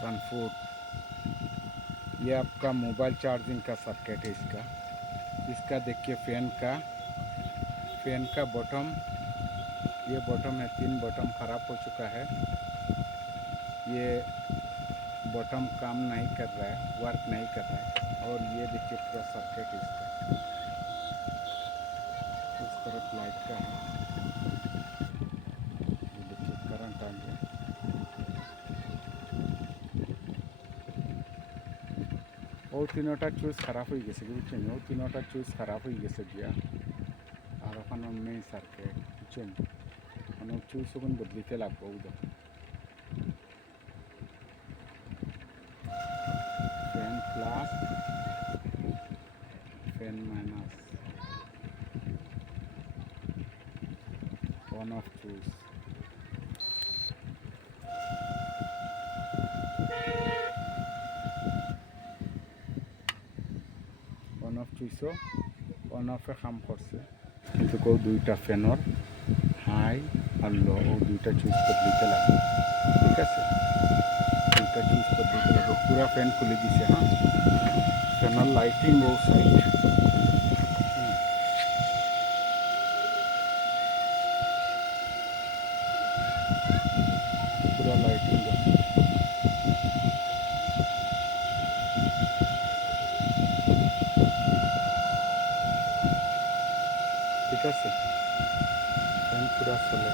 सनफूड। ये आपका mobile charging का सर्किट है इसका। इसका देखिए फैन का बॉटम, ये बॉटम है, 3 बॉटम ख़राब हो चुका है। ये बॉटम काम नहीं कर रहा है, वर्क नहीं कर रहा है। और ये देखिए पूरा सर्किट इसका, इस तरफ लाइट का है। ये देखिए करंट आ गया। ও তিনোটা চুইচ খারাপ হয়ে গেছে বুঝছেন, ও তিনোটা চুইচ খারাপ হয়ে গেছে গিয়া। আর ওখানে নেই সার্কিট বুঝছেন, মানে চুইচ ওখানে বদলিতে লাগবো ওদের। Fan plus, fan minus, on off switch. On off চুইচও অন অফে কাম করছে, কিন্তু কেউ দুইটা ফ্যানের হাই আর লো ও দুইটা চুইচ বদলিতে লাগবে। ঠিক আছে, দুইটা চুইচ বদলিতে লাগবে। পুরা ফ্যান খুলে দিছে, হ্যাঁ, ফ্যানের লাইটিং ও সাইড পুরা লাইটিং। ঠিক আছে, ফ্যান পুরা চলে।